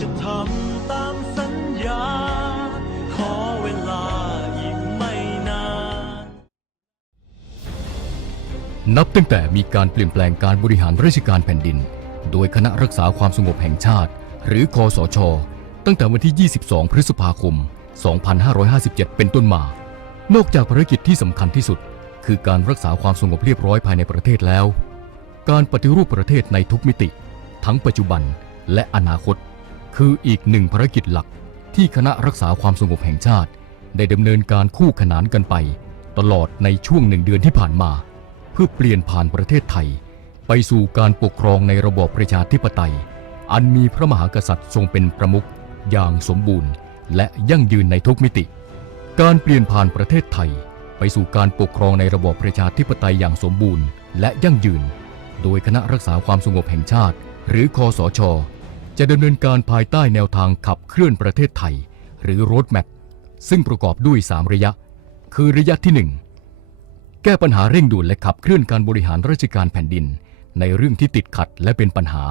จะทำตามสัญญา ขอเวลาอีกไม่นาน นับตั้งแต่มีการเปลี่ยนแปลงการบริหารราชการแผ่นดิน โดยคณะรักษาความสงบแห่งชาติ หรือคอสช ตั้งแต่วันที่ 22 พฤษภาคม 2557 เป็นต้นมา นอกจากภารกิจที่สำคัญที่สุด คือการรักษาความสงบเรียบร้อยภายในประเทศแล้ว การปฏิรูปประเทศในทุกมิติ ทั้งปัจจุบันและอนาคต คืออีกหนึ่งภารกิจหลักที่คณะรักษาความสงบแห่งชาติ ได้ดำเนินการคู่ขนานกันไป ตลอดในช่วงหนึ่งเดือนที่ผ่านมา เพื่อเปลี่ยนผ่านประเทศไทย ไปสู่การปกครองในระบอบประชาธิปไตย อันมีพระมหากษัตริย์ทรงเป็นประมุขอย่างสมบูรณ์ และยั่งยืนในทุกมิติ การเปลี่ยนผ่านประเทศไทย ไปสู่การปกครองในระบอบประชาธิปไตยอย่างสมบูรณ์ และยั่งยืน โดยคณะรักษาความสงบแห่งชาติ หรือคอสช จะดำเนินการภายใต้แนวทางขับเคลื่อนประเทศไทย หรือ road map ซึ่งประกอบด้วย 3 ระยะ คือระยะที่ 1 แก้ปัญหาเร่งด่วนและขับเคลื่อนการบริหารราชการแผ่นดิน ในเรื่องที่ติดขัดและเป็นปัญหา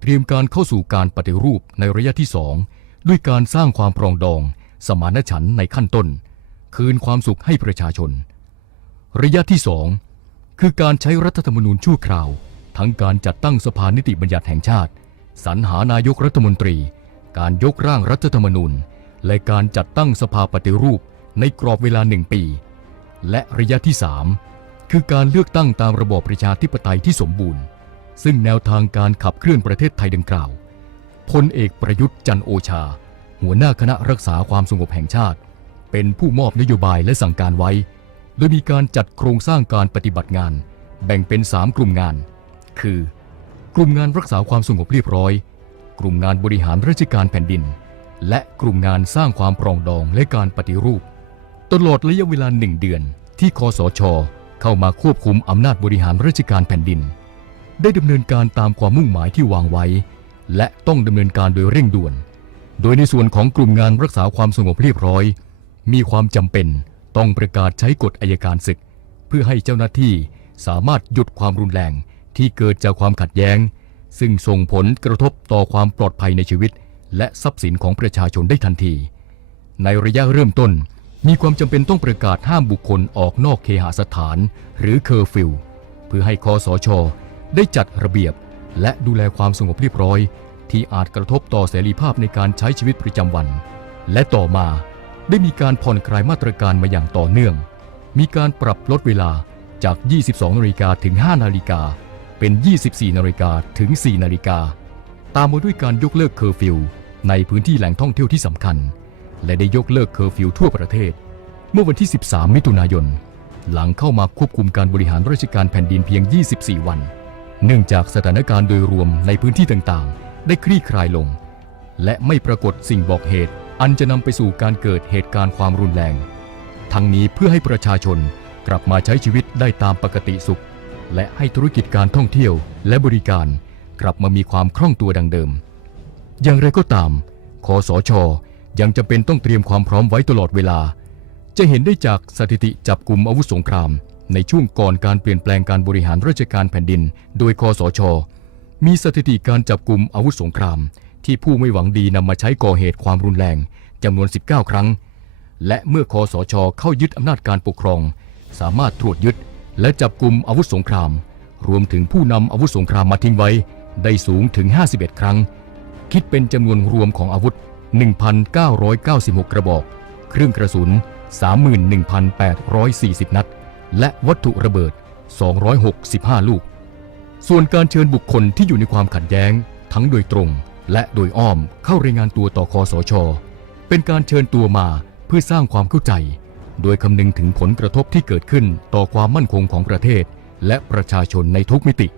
เตรียมการเข้าสู่การปฏิรูปในระยะที่ 2 ด้วยการสร้างความปรองดอง สมานฉันท์ในขั้นต้น คืนความสุขให้ประชาชน ระยะที่ 2 คือการใช้รัฐธรรมนูญชั่วคราว ทั้งการจัดตั้งสภานิติบัญญัติแห่งชาติ สรรหานายกรัฐมนตรี การยกร่างรัฐธรรมนูญ และการจัดตั้งสภาปฏิรูปในกรอบเวลาหนึ่งปี และระยะที่ 3 คือการเลือกตั้งตามระบอบประชาธิปไตยที่สมบูรณ์ ซึ่งแนวทางการขับเคลื่อนประเทศไทยดังกล่าวพลเอกประยุทธ์จันโอชา หัวหน้าคณะรักษาความสงบแห่งชาติ เป็นผู้มอบนโยบายและสั่งการไว้ โดยมีการจัดโครงสร้างการปฏิบัติงาน แบ่งเป็น 3 กลุ่มงาน คือ กลุ่มงานรักษาความสงบเรียบร้อย กลุ่มงานบริหารราชการแผ่นดิน และกลุ่มงานสร้างความปรองดองและการปฏิรูป ตลอดระยะเวลาหนึ่งเดือน ที่คอสช เข้ามาควบคุมอำนาจบริหารราชการแผ่นดิน ได้ดำเนินการตามความมุ่งหมายที่วางไว้ และต้องดำเนินการโดยเร่งด่วน โดยในส่วนของกลุ่มงานรักษาความสงบเรียบร้อย มีความจำเป็นต้องประกาศใช้กฎอายการศึก เพื่อให้เจ้าหน้าที่สามารถหยุดความรุนแรงที่เกิดจากความขัดแย้ง ซึ่งส่งผลกระทบต่อความปลอดภัยในชีวิต และทรัพย์สินของประชาชนได้ทันที ในระยะเริ่มต้น มีความจำเป็นต้องประกาศห้ามบุคคลออกนอกเคหสถาน หรือเคอร์ฟิวเพื่อให้คอสช ได้จัดระเบียบ และดูแลความสงบเรียบร้อย ที่อาจกระทบต่อเสรีภาพในการใช้ชีวิตประจำวัน และต่อมาได้มีการผ่อนคลายมาตรการมาอย่างต่อเนื่อง มีการปรับลดเวลาจาก 22นาฬิกาถึง 5 นาฬิกา เป็น 24 นาฬิกาถึง 4 นาฬิกา ตามมาด้วยการยกเลิกเคอร์ฟิวในพื้นที่แหล่งท่องเที่ยวที่สำคัญ และได้ยกเลิกเคอร์ฟิวทั่วประเทศ เมื่อวันที่ 13 มิถุนายน หลังเข้ามาควบคุมการบริหารราชการแผ่นดินเพียง 24 วัน เนื่องจากสถานการณ์โดยรวมในพื้นที่ต่างๆ ได้คลี่คลายลง และไม่ปรากฏสิ่งบอกเหตุ อันจะนำไปสู่การเกิดเหตุการณ์ความรุนแรง ทั้งนี้เพื่อให้ประชาชนกลับมาใช้ชีวิตได้ตามปกติสุข และให้ธุรกิจการท่องเที่ยวและบริการกลับมามีความคล่องตัวดังเดิม อย่างไรก็ตามคอสชยังจำเป็นต้องเตรียมความพร้อมไว้ตลอดเวลา จะเห็นได้จากสถิติจับกลุ่มอาวุธสงคราม ในช่วงก่อนการเปลี่ยนแปลงการบริหารราชการแผ่นดิน โดยคอสช มีสถิติการจับกลุ่มอาวุธสงคราม ที่ผู้ไม่หวังดีนำมาใช้ก่อเหตุความรุนแรงจำนวน 19 ครั้ง และเมื่อคอสช เข้ายึดอำนาจการปกครอง สามารถตรวจยึด และจับกลุ่มอาวุธสงคราม รวมถึงผู้นำอาวุธสงครามมาทิ้งไว้ ได้สูงถึง 51 ครั้ง คิดเป็นจำนวนรวมของอาวุธ 1,996 กระบอก เครื่องกระสุน 31,840 นัด และวัตถุระเบิด 265 ลูก ส่วนการเชิญบุคคลที่อยู่ในความขัดแย้ง ทั้งโดยตรงและโดยอ้อมเข้ารายงานตัวต่อคอสช เป็นการเชิญตัวมาเพื่อสร้างความเข้าใจ โดยคำนึงถึงผลกระทบที่เกิดขึ้นต่อความมั่นคงของประเทศ และประชาชนในทุกมิติ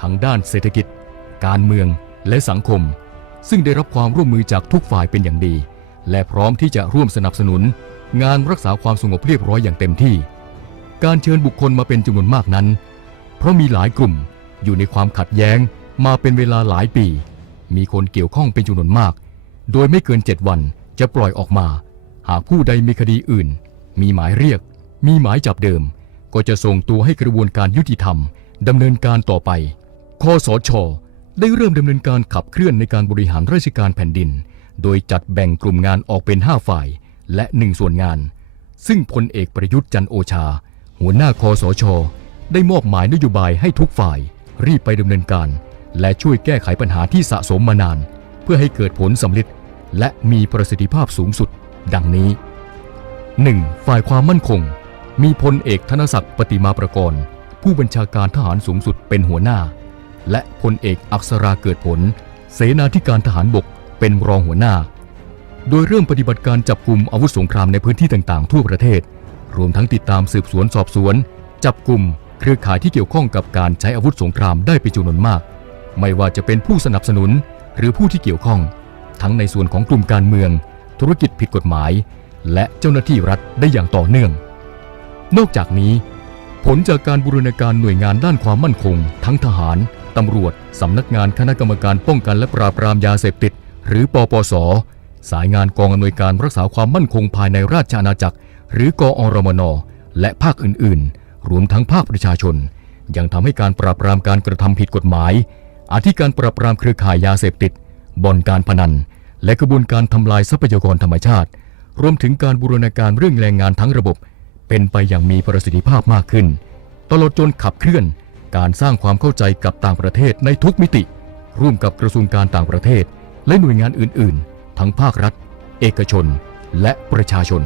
ทั้งด้านเศรษฐกิจ การเมืองและสังคม ซึ่งได้รับความร่วมมือจากทุกฝ่ายเป็นอย่างดี และพร้อมที่จะร่วมสนับสนุน งานรักษาความสงบเรียบร้อยอย่างเต็มที่ การเชิญบุคคลมาเป็นจำนวนมากนั้น เพราะมีหลายกลุ่มอยู่ในความขัดแย้งมาเป็นเวลาหลายปี มีคนเกี่ยวข้องเป็นจำนวนมาก โดยไม่เกิน 7 วันจะปล่อยออกมา หากผู้ใดมีคดีอื่น มีหมายเรียก มีหมายจับเดิม ก็จะส่งตัวให้กระบวนการยุติธรรมดำเนินการต่อไปคอสช ได้เริ่มดำเนินการขับเคลื่อนในการบริหารราชการแผ่นดิน โดยจัดแบ่งกลุ่มงานออกเป็น 5 ฝ่าย และหนึ่งส่วนงาน ซึ่งพลเอกประยุทธ์จันโอชา หัวหน้าคอสช ได้มอบหมายนโยบายให้ทุกฝ่าย รีบไปดำเนินการ และช่วยแก้ไขปัญหาที่สะสมมานาน เพื่อให้เกิดผลสำลิดและมีประสิทธิภาพสูงสุด ดังนี้ 1. ฝ่ายความมั่นคง มีพลเอกธนศักดิ์ปฏิมาประกรณ์ ผู้บัญชาการทหารสูงสุดเป็นหัวหน้า และพลเอกอักษราเกิดผล เสนาธิการทหารบกเป็นรองหัวหน้า โดยเริ่มปฏิบัติการจับกลุ่มอาวุธสงครามในพื้นที่ต่างๆ ทั่วประเทศ รวมทั้งติดตามสืบสวนสอบสวน จับกลุ่มเครือข่ายที่เกี่ยวข้องกับการใช้อาวุธสงครามได้เป็นจำนวนมาก ไม่ว่าจะเป็นผู้สนับสนุนหรือผู้ที่เกี่ยวข้อง ทั้งในส่วนของกลุ่มการเมือง ธุรกิจผิดกฎหมาย และเจ้าหน้าที่รัฐได้อย่างต่อเนื่อง นอกจากนี้ ผลจากการบูรณาการหน่วยงานด้านความมั่นคง ทั้งทหาร ตำรวจ สำนักงานคณะกรรมการป้องกันและปราบปรามยาเสพติด หรือปปส สายงานกองอำนวยการรักษาความมั่นคงภายในราชอาณาจักร หรือกอรมน และภาคอื่นๆ รวมทั้งภาคประชาชน ยังทำให้การปราบปรามการกระทำผิดกฎหมายอาทิการปราบปรามเครือข่ายยาเสพติดบ่อนการพนัน และกระบวนการทำลายทรัพยากรธรรมชาติ รวมถึงการบูรณาการเรื่องแรงงานทั้งระบบ เป็นไปอย่างมีประสิทธิภาพมากขึ้น ตลอดจนขับเคลื่อน การสร้างความเข้าใจกับต่างประเทศในทุกมิติ ร่วมกับกระทรวงการต่างประเทศ และหน่วยงานอื่น ๆ ทั้งภาครัฐ เอกชน และประชาชน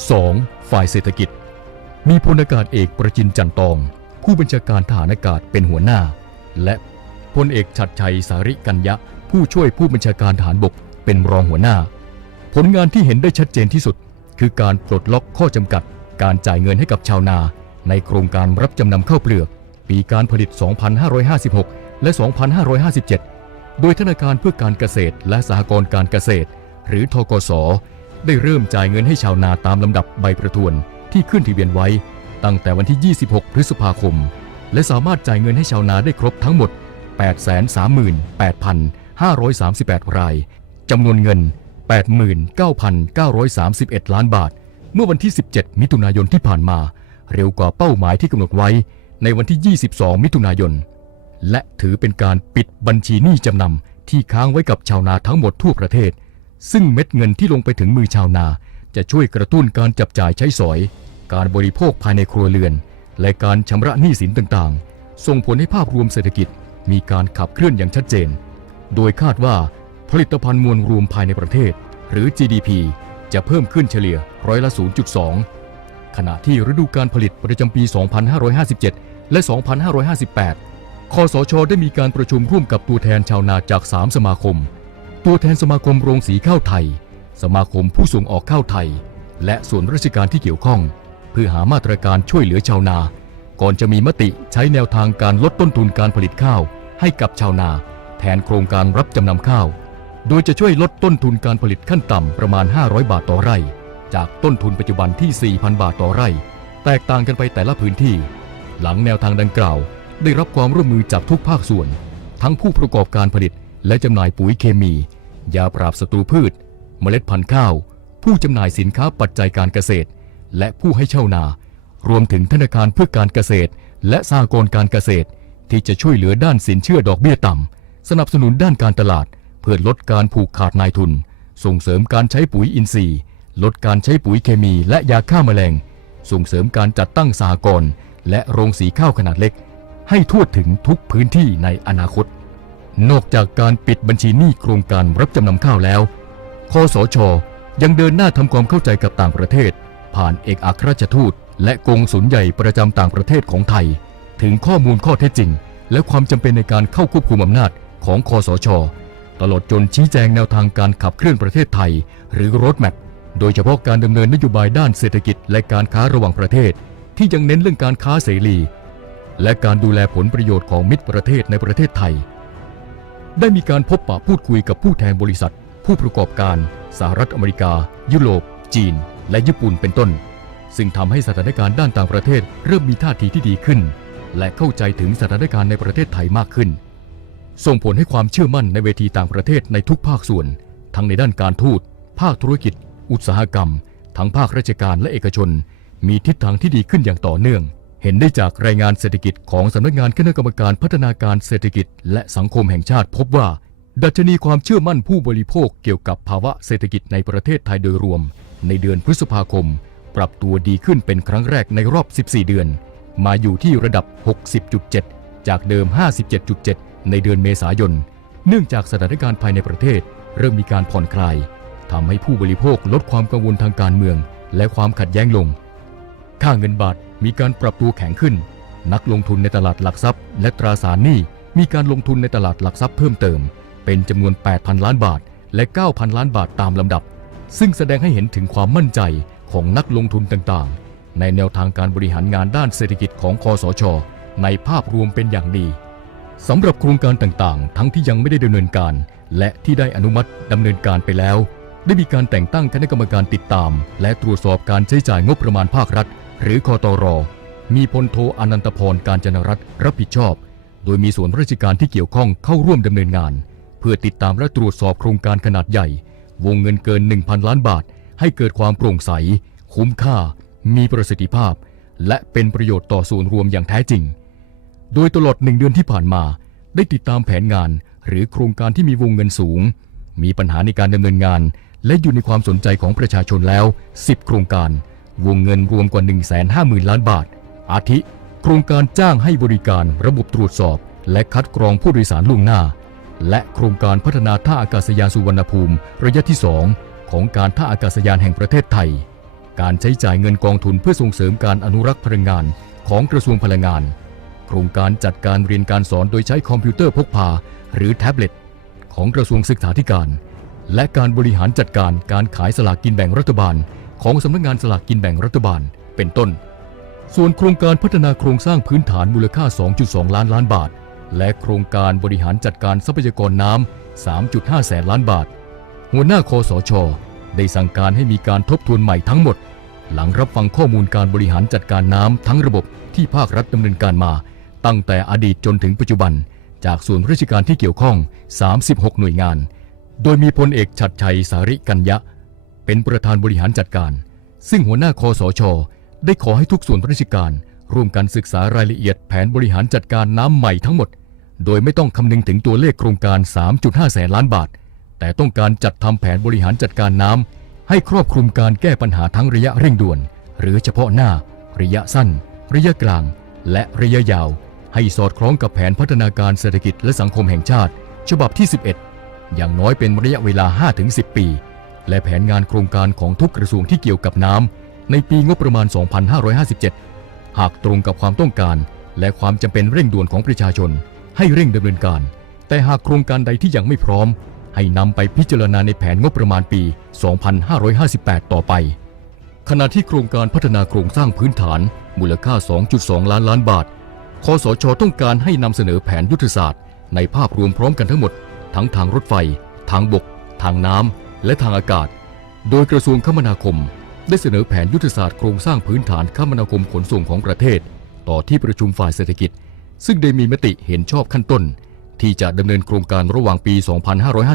2. ฝ่ายเศรษฐกิจ มีพลอากาศเอกประจินจันตอง ผู้บัญชาการทหารอากาศเป็นหัวหน้า และพลเอกชัดชัยสาริกัญญะ ผู้ช่วยผู้บัญชาการทหารบกเป็นรองหัวหน้า ผลงานที่เห็นได้ชัดเจนที่สุด คือการปลดล็อกข้อจำกัด การจ่ายเงินให้กับชาวนา ในโครงการรับจำนำข้าวเปลือก ปีการผลิต 2556 และ 2557 โดยธนาคารเพื่อการเกษตรและสหกรณ์การเกษตร หรือทกสได้เริ่มจ่ายเงินให้ชาวนาตามลำดับใบประทวนที่ขึ้นทะเบียนไว้ ตั้งแต่วันที่ 26 พฤษภาคม และสามารถจ่ายเงินให้ชาวนาได้ครบทั้งหมด 838,538 รายจำนวนเงิน 89,931 ล้านบาท เมื่อวันที่ 17 มิถุนายนที่ผ่านมา เร็วกว่าเป้าหมายที่กำหนดไว้ในวันที่ 22 มิถุนายน และถือเป็นการปิดบัญชีหนี้จำนำที่ค้างไว้กับชาวนาทั้งหมดทั่วประเทศ ซึ่งเม็ดเงินที่ลงไปถึงมือชาวนา จะช่วยกระตุ้นการจับจ่ายใช้สอย การบริโภคภายในครัวเรือน และการชำระหนี้สินต่างๆ ส่งผลให้ภาพรวมเศรษฐกิจมีการขับเคลื่อนอย่างชัดเจน โดยคาดว่า ผลิตภัณฑ์มวลรวมภายในประเทศ หรือ GDP จะเพิ่มขึ้นเฉลี่ยร้อยละ 0.2 ขณะที่ฤดูการผลิตประจำปี 2557 และ 2558 คสช ได้มีการประชุมร่วมกับตัวแทนชาวนาจาก 3 สมาคม ตัวแทนสมาคมโรงสีข้าวไทย สมาคมผู้ส่งออกข้าวไทย และส่วนราชการที่เกี่ยวข้อง เพื่อหามาตรการช่วยเหลือชาวนา ก่อนจะมีมติใช้แนวทางการลดต้นทุนการผลิตข้าว ให้กับชาวนา แทนโครงการรับจำนำข้าว โดยจะช่วยลดต้นทุนการผลิตขั้นต่ำประมาณ 500 บาทต่อไร่ จากต้นทุนปัจจุบันที่ 4,000 บาทต่อไร่ แตกต่างกันไปแต่ละพื้นที่ หลังแนวทางดังกล่าว ได้รับความร่วมมือจากทุกภาคส่วน ทั้งผู้ประกอบการผลิต และจำหน่ายปุ๋ยเคมี ยาปราบศัตรูพืช เมล็ดพันธุ์ข้าว ผู้จำหน่ายสินค้าปัจจัยการเกษตร และผู้ให้เช่านา รวมถึงธนาคารเพื่อการเกษตร และสหกรณ์การเกษตร ที่จะช่วยเหลือด้านสินเชื่อดอกเบี้ยต่ำสนับสนุนด้านการตลาด เพื่อลดการผูกขาดนายทุน ส่งเสริมการใช้ปุ๋ยอินทรีย์ ลดการใช้ปุ๋ยเคมีและยาฆ่าแมลง ส่งเสริมการจัดตั้งสหกรณ์และโรงสีข้าวขนาดเล็ก ให้ทั่วถึงทุกพื้นที่ในอนาคต นอกจากการปิดบัญชีหนี้โครงการรับจำนำข้าวแล้วคอสชยังเดินหน้าทำความเข้าใจกับต่างประเทศ ผ่านเอกอัครราชทูต และกงสุลใหญ่ประจำต่างประเทศของไทย ถึงข้อมูลข้อเท็จจริง และความจำเป็นในการเข้าควบคุมอำนาจของคอสช ตลอดจนชี้แจงแนวทางการขับเคลื่อนประเทศไทย หรือรถแมพโดยเฉพาะการดำเนินนโยบายด้านเศรษฐกิจและการค้าระหว่างประเทศ ที่ยังเน้นเรื่องการค้าเสรี และการดูแลผลประโยชน์ของมิตรประเทศในประเทศไทย ได้มีการพบปะพูดคุยกับผู้แทนบริษัท ผู้ประกอบการสหรัฐอเมริกา ยุโรป จีน และญี่ปุ่นเป็นต้น ซึ่งทำให้สถานการณ์ด้านต่างประเทศ เริ่มมีท่าทีที่ดีขึ้น และเข้าใจถึงสถานการณ์ในประเทศไทยมากขึ้น ส่งผลให้ความเชื่อมั่นในเวทีต่างประเทศในทุกภาคส่วน ทั้งในด้านการทูต ภาคธุรกิจ อุตสาหกรรม ทั้งภาคราชการและเอกชน มีทิศทางที่ดีขึ้นอย่างต่อเนื่อง เห็นได้จากรายงานเศรษฐกิจของสำนักงานคณะกรรมการพัฒนาการเศรษฐกิจ และสังคมแห่งชาติพบว่า ดัชนีความเชื่อมั่นผู้บริโภคเกี่ยวกับภาวะเศรษฐกิจในประเทศไทยโดยรวม ในเดือนพฤษภาคม ปรับตัวดีขึ้นเป็นครั้งแรกในรอบ 14 เดือน มาอยู่ที่ระดับ 60.7 จากเดิม 57.7 ในเดือนเมษายน เนื่องจากสถานการณ์ภายในประเทศ เริ่มมีการผ่อนคลายทำให้ผู้บริโภคลดความกังวลทางการเมือง และความขัดแย้งลง ค่าเงินบาทมีการปรับตัวแข็งขึ้น นักลงทุนในตลาดหลักทรัพย์ และตราสารหนี้มีการลงทุนในตลาดหลักทรัพย์เพิ่มเติม เป็นจำนวน 8,000 ล้านบาท และ 9,000 ล้านบาทตามลำดับ ซึ่งแสดงให้เห็นถึงความมั่นใจของนักลงทุนต่างๆ ในแนวทางการบริหารงานด้านเศรษฐกิจของคอสช ในภาพรวมเป็นอย่างดี สำหรับโครงการต่างๆ ทั้งที่ยังไม่ได้ดำเนินการ และที่ได้อนุมัติดำเนินการไปแล้ว ได้มีการแต่งตั้งคณะกรรมการติดตาม และตรวจสอบการใช้จ่ายงบประมาณภาครัฐ หรือคอตร มีพลโทอนันตพรการจนรัตน์รับผิดชอบ โดยมีส่วนราชการที่เกี่ยวข้องเข้าร่วมดำเนินงาน เพื่อติดตามและตรวจสอบโครงการขนาดใหญ่ วงเงินเกิน 1,000 ล้านบาท ให้เกิดความโปร่งใส คุ้มค่า มีประสิทธิภาพ และเป็นประโยชน์ต่อส่วนรวมอย่างแท้จริง โดยตลอดหนึ่งเดือนที่ผ่านมา ได้ติดตามแผนงานหรือโครงการที่มีวงเงินสูง มีปัญหาในการดำเนินงาน และอยู่ในความสนใจของประชาชนแล้ว 10 โครงการ วงเงินรวมกว่า 150,000 ล้านบาท อาทิ โครงการจ้างให้บริการระบบตรวจสอบ และคัดกรองผู้โดยสารล่วงหน้า และโครงการพัฒนาท่าอากาศยานสุวรรณภูมิ ระยะที่ 2 ของการท่าอากาศยานแห่งประเทศไทย การใช้จ่ายเงินกองทุนเพื่อส่งเสริมการอนุรักษ์พลังงานของกระทรวงพลังงาน โครงการจัดการเรียนการสอนโดยใช้คอมพิวเตอร์พกพา หรือแท็บเล็ตของกระทรวงศึกษาธิการ และการบริหารจัดการการขายสลากกินแบ่งรัฐบาล ของสำนักงานสลากกินแบ่งรัฐบาล เป็นต้น ส่วนโครงการพัฒนาโครงสร้างพื้นฐานมูลค่า 2.2 ล้านล้านบาท และโครงการบริหารจัดการทรัพยากรน้ำ 3.5 แสนล้านบาท หัวหน้าคอสช ได้สั่งการให้มีการทบทวนใหม่ทั้งหมด หลังรับฟังข้อมูลการบริหารจัดการน้ำทั้งระบบที่ภาครัฐดำเนินการมา ตั้งแต่อดีตจนถึงปัจจุบัน จากส่วนราชการที่เกี่ยวข้อง 36 หน่วยงาน โดยมีพลเอกชัดชัยสาริกัญญะ เป็นประธานบริหารจัดการ ซึ่งหัวหน้าคอสช ได้ขอให้ทุกส่วนราชการ ร่วมกันศึกษารายละเอียดแผนบริหารจัดการน้ำใหม่ทั้งหมด โดยไม่ต้องคำนึงถึงตัวเลขโครงการ 3.5 แสนล้านบาท แต่ต้องการจัดทำแผนบริหารจัดการน้ำให้ครอบคลุมการแก้ปัญหาทั้งระยะเร่งด่วน หรือเฉพาะหน้า ระยะสั้น ระยะกลางและระยะยาว ให้สอดคล้องกับแผนพัฒนาการเศรษฐกิจและสังคมแห่งชาติ ฉบับที่ 11 อย่างน้อยเป็นระยะเวลา 5-10 ปี และแผนงานโครงการของทุกกระทรวงที่เกี่ยวกับน้ำในปีงบประมาณ 2557 หากตรงกับความต้องการ และความจำเป็นเร่งด่วนของประชาชน ให้เร่งดำเนินการ แต่หากโครงการใดที่ยังไม่พร้อม ให้นำไปพิจารณาในแผนงบประมาณปี 2558 ต่อไป ขณะที่โครงการพัฒนาโครงสร้างพื้นฐานมูลค่า 2.2 ล้านล้านบาท คสชต้องการให้นำเสนอแผนยุทธศาสตร์ ในภาพรวมพร้อมกันทั้งหมด ทั้งทางรถไฟ ทางบก ทางน้ำ และทางอากาศ โดยกระทรวงคมนาคม ได้เสนอแผนยุทธศาสตร์โครงสร้างพื้นฐานคมนาคมขนส่งของประเทศ ต่อที่ประชุมฝ่ายเศรษฐกิจ ซึ่งได้มีมติเห็นชอบขั้นต้น ที่จะดำเนินโครงการระหว่างปี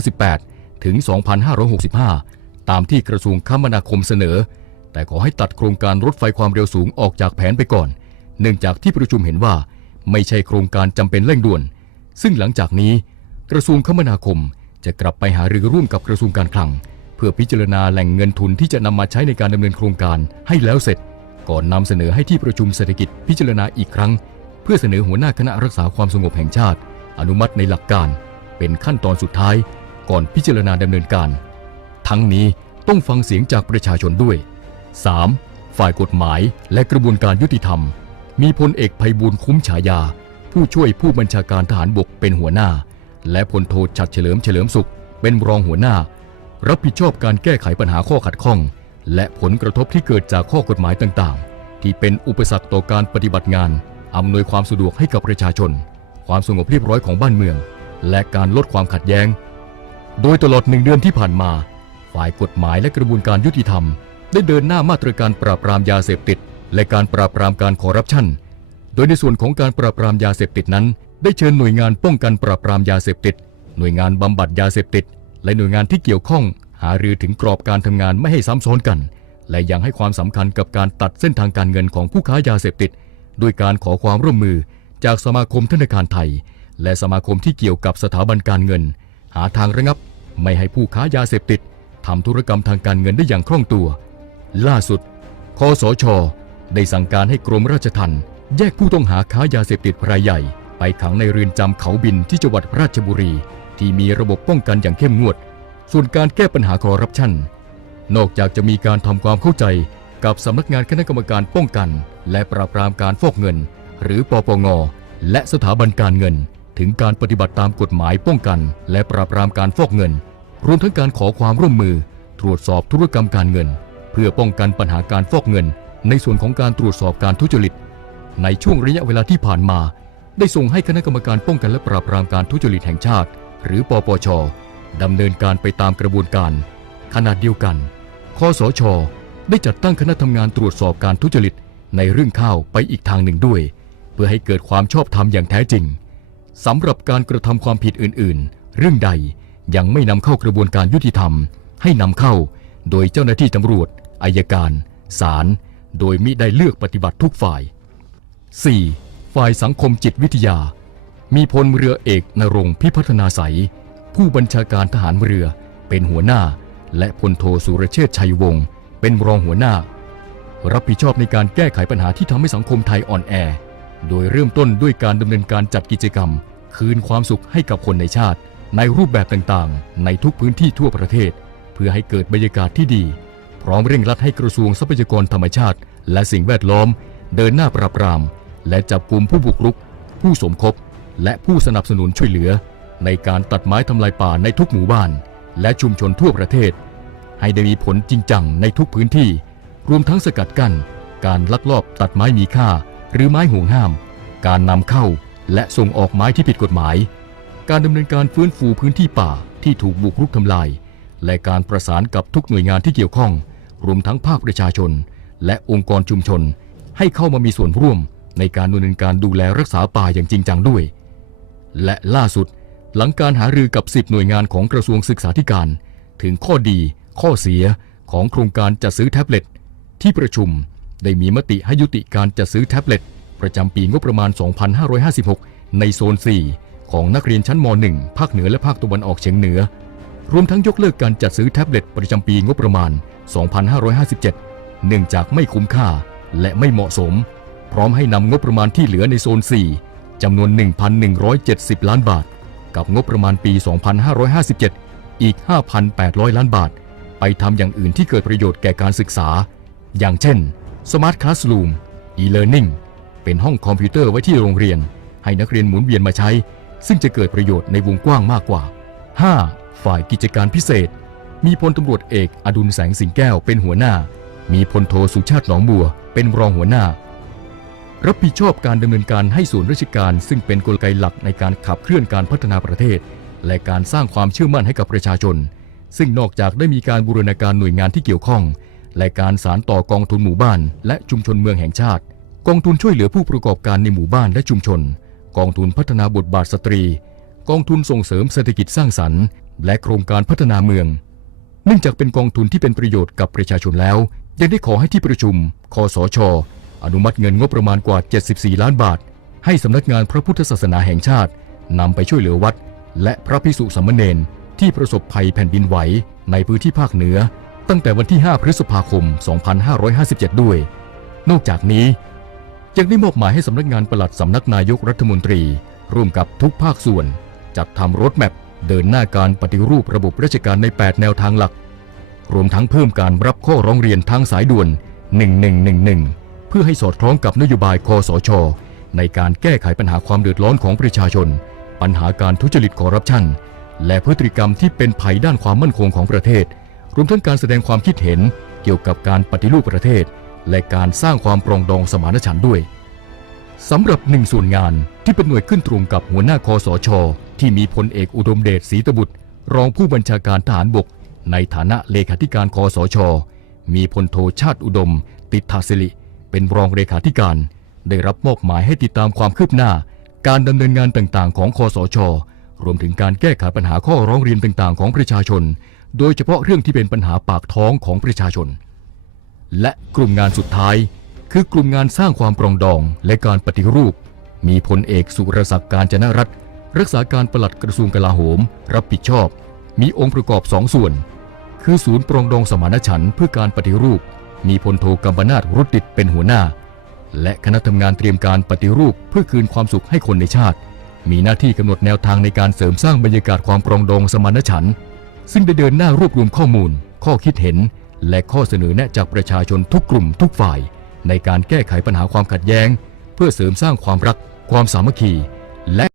2558 ถึง 2565 ตามที่กระทรวงคมนาคมเสนอ แต่ขอให้ตัดโครงการรถไฟความเร็วสูงออกจากแผนไปก่อน เนื่องจากที่ประชุมเห็นว่า ไม่ใช่โครงการจำเป็นเร่งด่วน ซึ่งหลังจากนี้ กระทรวงคมนาคมจะกลับไปหารือร่วมกับกระทรวงการคลัง เพื่อพิจารณาแหล่งเงินทุนที่จะนำมาใช้ในการดำเนินโครงการให้แล้วเสร็จ ก่อนนำเสนอให้ที่ประชุมเศรษฐกิจพิจารณาอีกครั้ง เพื่อเสนอหัวหน้าคณะรักษาความสงบแห่งชาติ อนุมัติในหลักการ เป็นขั้นตอนสุดท้าย ก่อนพิจารณาดำเนินการ ทั้งนี้ต้องฟังเสียงจากประชาชนด้วย 3. ฝ่ายกฎหมายและกระบวนการยุติธรรม มีพลเอกภัยบูลคุ้มฉายา ผู้ช่วยผู้บัญชาการทหารบกเป็นหัวหน้า และพลโทชัดเฉลิมเฉลิมสุข เป็นรองหัวหน้า รับผิดชอบการแก้ไขปัญหาข้อขัดข้อง และผลกระทบที่เกิดจากข้อกฎหมายต่างๆ ที่เป็นอุปสรรคต่อการปฏิบัติงาน อำนวยความสะดวกให้กับประชาชน ความสงบเรียบร้อยของบ้านเมือง และการลดความขัดแย้ง โดยตลอดหนึ่งเดือนที่ผ่านมา ฝ่ายกฎหมายและกระบวนการยุติธรรม ได้เดินหน้ามาตรการปราบปรามยาเสพติด และการปราบปรามการคอร์รัปชัน โดยในส่วนของการปราบปรามยาเสพติดนั้น ได้เชิญหน่วยงานป้องกันปราบปรามยาเสพติด หน่วยงานบำบัดยาเสพติด และหน่วยงานที่เกี่ยวข้อง หารือถึงกรอบการทำงานไม่ให้ซ้ำซ้อนกัน และยังให้ความสำคัญกับการตัดเส้นทางการเงินของผู้ค้ายาเสพติดด้วยการขอความร่วมมือจากสมาคมธนาคารไทย และสมาคมที่เกี่ยวกับสถาบันการเงิน หาทางระงับ ไม่ให้ผู้ค้ายาเสพติดทำธุรกรรมทางการเงินได้อย่างคล่องตัว ล่าสุดคอสช ได้สั่งการให้กรมราชทัณฑ์แยกผู้ต้องหาค้ายาเสพติดรายใหญ่ ไปขังในเรือนจำเขาบินที่จังหวัดราชบุรี ที่มีระบบป้องกันอย่างเข้มงวด ส่วนการแก้ปัญหาคอร์รัปชันนอกจากจะมีการทำความเข้าใจกับสำนักงานคณะกรรมการป้องกัน และปราบปรามการฟอกเงิน หรือปปง และสถาบันการเงิน ถึงการปฏิบัติตามกฎหมายป้องกัน และปราบปรามการฟอกเงิน รวมทั้งการขอความร่วมมือ ตรวจสอบธุรกรรมการเงิน เพื่อป้องกันปัญหาการฟอกเงิน ในส่วนของการตรวจสอบการทุจริต ในช่วงระยะเวลาที่ผ่านมา ได้ส่งให้คณะกรรมการป้องกันและปราบปรามการทุจริตแห่งชาติ หรือปปชดำเนินการไปตามกระบวนการ ขณะเดียวกันคสช ได้จัดตั้งคณะทำงานตรวจสอบการทุจริตในเรื่องข้าวไปอีกทางหนึ่งด้วย เพื่อให้เกิดความชอบธรรมอย่างแท้จริงสำหรับการกระทำความผิดอื่น ๆ เรื่องใดยังไม่นำเข้ากระบวนการยุติธรรม ให้นำเข้า โดยเจ้าหน้าที่ตำรวจอายการศาล โดยมิได้เลือกปฏิบัติทุกฝ่าย 4. ฝ่ายสังคมจิตวิทยา มีพลเรือเอกนรงพิพัฒนาใส ผู้บัญชาการทหารเรือเป็นหัวหน้า และพลโทสุรเชษชัยวงศ์เป็นรองหัวหน้า รับผิดชอบในการแก้ไขปัญหาที่ทำให้สังคมไทยอ่อนแอ โดยเริ่มต้นด้วยการดำเนินการจัดกิจกรรม คืนความสุขให้กับคนในชาติ ในรูปแบบต่างๆ ในทุกพื้นที่ทั่วประเทศ เพื่อให้เกิดบรรยากาศที่ดี พร้อมเร่งรัดให้กระทรวงทรัพยากรธรรมชาติ และสิ่งแวดล้อม เดินหน้าปราบปราม และจับกลุ่มผู้บุกรุก ผู้สมคบ และผู้สนับสนุนช่วยเหลือ ในการตัดไม้ทำลายป่าในทุกหมู่บ้าน และชุมชนทั่วประเทศ ให้ได้มีผลจริงจังในทุกพื้นที่ รวมทั้งสกัดกั้น การลักลอบตัดไม้มีค่า หรือไม้ห่วงห้าม การนำเข้าและส่งออกไม้ที่ผิดกฎหมาย การดำเนินการฟื้นฟูพื้นที่ป่าที่ถูกบุกรุกทำลาย และการประสานกับทุกหน่วยงานที่เกี่ยวข้อง รวมทั้งภาคประชาชน และองค์กรชุมชน ให้เข้ามามีส่วนร่วมในการดำเนินการดูแลรักษาป่าอย่างจริงจังด้วย และล่าสุดหลังการหารือกับ 10 หน่วยงานของกระทรวงศึกษาธิการ ถึงข้อดี ข้อเสียของโครงการจัดซื้อแท็บเล็ต ที่ประชุมได้มีมติให้ยุติการจัดซื้อแท็บเล็ต ประจำปีงบประมาณ 2556 ในโซน 4 ของนักเรียนชั้นม .1 ภาคเหนือและภาคตะวันออกเฉียงเหนือ รวมทั้งยกเลิกการจัดซื้อแท็บเล็ตประจำปีงบประมาณ 2557 เนื่องจากไม่คุ้มค่าและไม่เหมาะสม พร้อมให้นำงบประมาณที่เหลือในโซน 4จำนวน 1,170 ล้านบาท กับงบประมาณปี 2557 อีก 5,800 ล้านบาท ไปทำอย่างอื่นที่เกิดประโยชน์แก่การศึกษา อย่างเช่น Smart Classroom e-learning เป็นห้องคอมพิวเตอร์ไว้ที่โรงเรียน ให้นักเรียนหมุนเวียนมาใช้ ซึ่งจะเกิดประโยชน์ในวงกว้างมากกว่า 5. ฝ่ายกิจการพิเศษ มีพลตำรวจเอกอดุลแสงสิงแก้วเป็นหัวหน้า มีพลโทสุชาติหนองบัวเป็นรองหัวหน้า รับผิดชอบการดำเนินการให้ส่วนราชการ ซึ่งเป็นกลไกหลักในการขับเคลื่อนการพัฒนาประเทศ และการสร้างความเชื่อมั่นให้กับประชาชน ซึ่งนอกจากได้มีการบูรณาการหน่วยงานที่เกี่ยวข้อง และการสารต่อกองทุนหมู่บ้าน และชุมชนเมืองแห่งชาติ กองทุนช่วยเหลือผู้ประกอบการในหมู่บ้านและชุมชน กองทุนพัฒนาบทบาทสตรี กองทุนส่งเสริมเศรษฐกิจสร้างสรรค์ และโครงการพัฒนาเมือง เนื่องจากเป็นกองทุนที่เป็นประโยชน์กับประชาชนแล้ว ยังได้ขอให้ที่ประชุม คสช อนุมัติเงินงบประมาณกว่า 74 ล้านบาท ให้สำนักงานพระพุทธศาสนาแห่งชาตินำไปช่วยเหลือวัด และพระภิกษุสามเณรที่ประสบภัยแผ่นดินไหวในพื้นที่ภาคเหนือ ตั้งแต่วันที่ 5 พฤษภาคม 2557 ด้วย นอกจากนี้ยังได้มอบหมายให้สำนักงานปลัดสำนักนายกรัฐมนตรี ร่วมกับทุกภาคส่วน จัดทำรถแมพ เดินหน้าการปฏิรูประบบราชการใน 8 แนวทางหลัก รวมทั้งเพิ่มการรับข้อร้องเรียนทางสายด่วน 1111 เพื่อให้สอดคล้องกับนโยบายคอสช ในการแก้ไขปัญหาความเดือดร้อนของประชาชน ปัญหาการทุจริตคอร์รัปชัน และพฤติกรรมที่เป็นภัยด้านความมั่นคงของประเทศ รวมทั้งการแสดงความคิดเห็นเกี่ยวกับการปฏิรูปประเทศ และการสร้างความปรองดองสมานฉันท์ด้วยสำหรับหนึ่งส่วนงานที่เป็นหน่วยขึ้นตรงกับหัวหน้าคอสช ที่มีพลเอกอุดมเดชศรีตบุตร รองผู้บัญชาการทหารบก ในฐานะเลขาธิการคอสช มีพลโทชาติอุดม ติทาสิริ เป็นรองเลขาธิการ ได้รับมอบหมายให้ติดตามความคืบหน้า การดำเนินงานต่างๆ ของคอสช รวมถึงการแก้ไขปัญหาข้อร้องเรียนต่างๆ ของประชาชน โดยเฉพาะเรื่องที่เป็นปัญหาปากท้องของประชาชน และกลุ่มงานสุดท้าย คือกลุ่มงานสร้างความปรองดองและการปฏิรูป มีพลเอกสุรศักดิ์การจนรัตน์ รักษาการปลัดกระทรวงกลาโหม รับผิดชอบ มีองค์ประกอบสองส่วน คือศูนย์ปรองดองสมานฉันท์เพื่อการปฏิรูป มีพลโทกัมปนาตรุดดิตเป็นหัวหน้า และคณะทำงานเตรียมการปฏิรูปเพื่อคืนความสุขให้คนในชาติ มีหน้าที่กำหนดแนวทางในการเสริมสร้างบรรยากาศความปรองดองสมานฉันท์ซึ่งได้เดินหน้ารวบรวมข้อมูล ข้อคิดเห็น และข้อเสนอแนะจากประชาชนทุกกลุ่มทุกฝ่าย ในการแก้ไขปัญหาความขัดแย้ง เพื่อเสริมสร้างความรัก ความสามัคคีและ